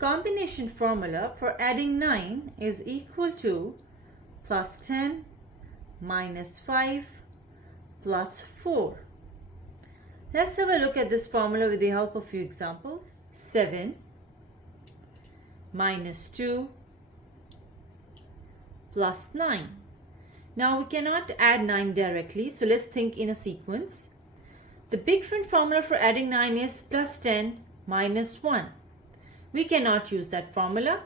combination formula for adding 9 is equal to plus 10 minus 5 plus 4. Let's have a look at this formula with the help of a few examples. 7 minus 2 plus 9. Now we cannot add 9 directly, so let's think in a sequence. The big friend formula for adding 9 is plus 10 minus 1. We cannot use that formula.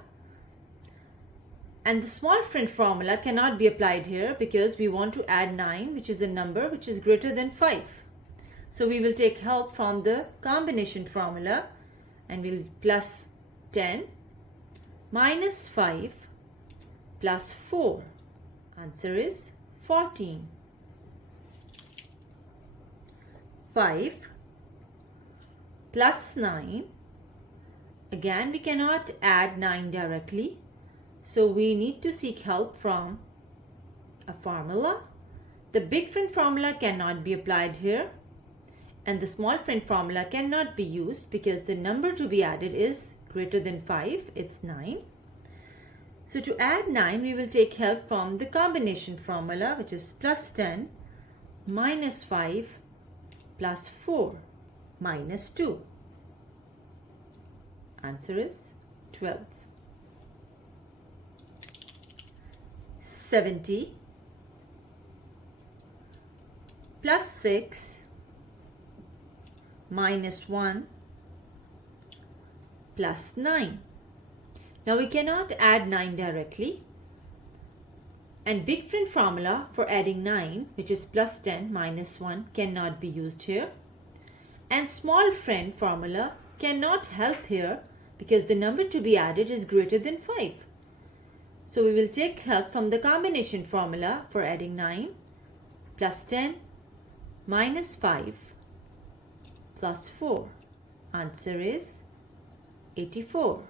And the small friend formula cannot be applied here because we want to add 9, which is a number which is greater than 5. So we will take help from the combination formula and we'll plus 10 minus 5 plus 4. Answer is 14. 5 plus 9. Again, we cannot add 9 directly. So we need to seek help from a formula. The big friend formula cannot be applied here. And the small friend formula cannot be used because the number to be added is greater than 5. It's 9. So to add 9, we will take help from the combination formula, which is plus 10 minus 5 plus 4 minus 2. Answer is 12. 70 plus 6 minus 1 plus 9. Now we cannot add 9 directly. And big friend formula for adding 9, which is plus 10 minus 1, cannot be used here. And small friend formula cannot help here because the number to be added is greater than 5. So we will take help from the combination formula for adding 9 plus 10 minus 5 plus 4. Answer is 84.